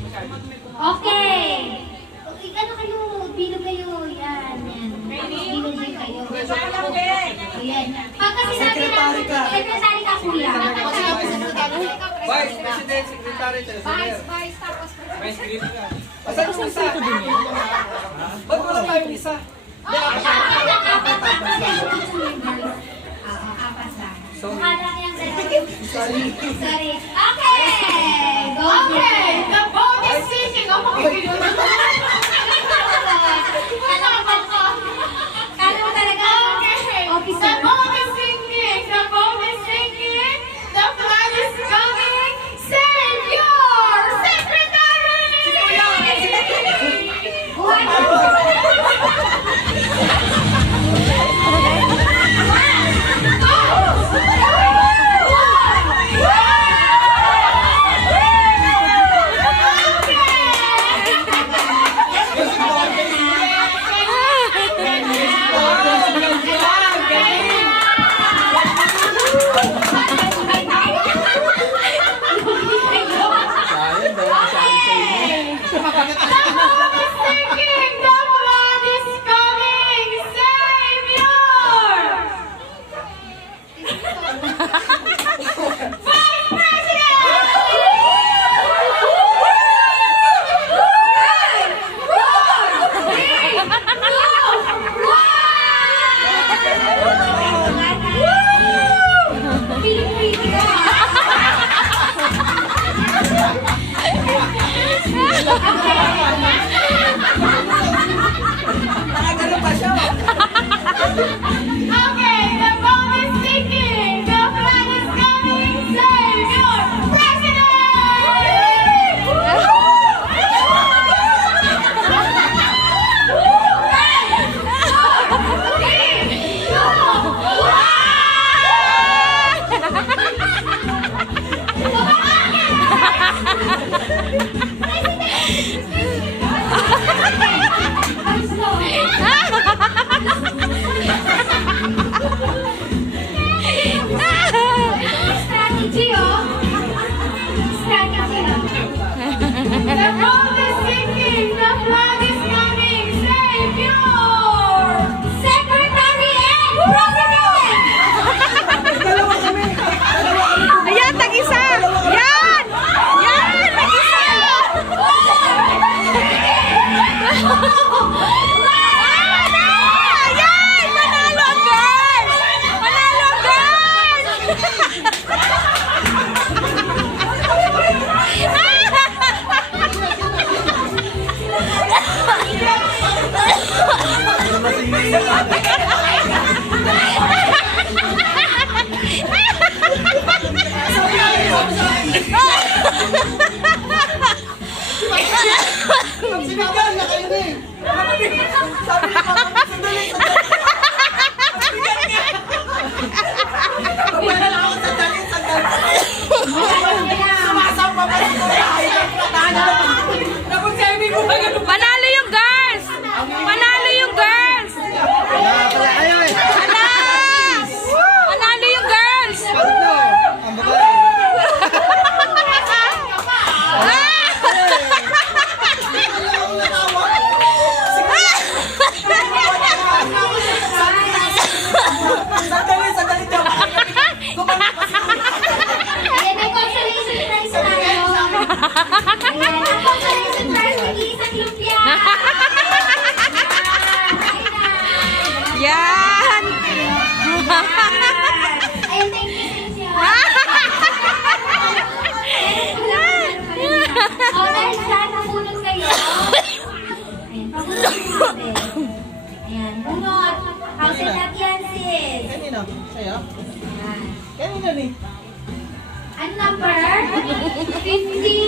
Okay. Ano kayo? Bilog kayo. Yan. Bilog din kayo. Ayan. Pagka sinabi natin, secretary ka kuya. Vice President, Secretary, Vice, tapos Vice President ka. Asan yung isa? Ba't wala tayong isa? apat lang. Mukha lang yung Sorry. Okay! Go! Okay, the vote is seeking. Oh, makikita. Kala mo talaga? Okay, Officer. the vote is sinking. The vote is sinking. The flag is coming. Savior! Secretary! Okay, the vote is sinking. The flag is coming. Savior! Strategy, oh. Strategy. The vote is sinking. The flag is coming. Savior! Secretary and President! Ayan, tag-isa! Yan! Yan! Tag-isa! Ayan! Manalo ang girls! Manalo ang girls! Sinagal na kayo eh! Sabi ni Mama, sandali! Wala lang ako sandali! Sumasamba pa rin ko na! Panalo yung girls! Panalo yung girls! Panalo yung girls! Ang babae! Sandali! Ayan, may consolation prize tayo. Ayan, ang consolation prize, nag-iisang lumpia. Yan! Ayan, thank you. O, dahil dyan, napunod kayo. Ayan, papunod natin. Ayan, bunot. House and appliances. Kanino? Sa'yo? Ayan. Kanino ni? Ang number? 50.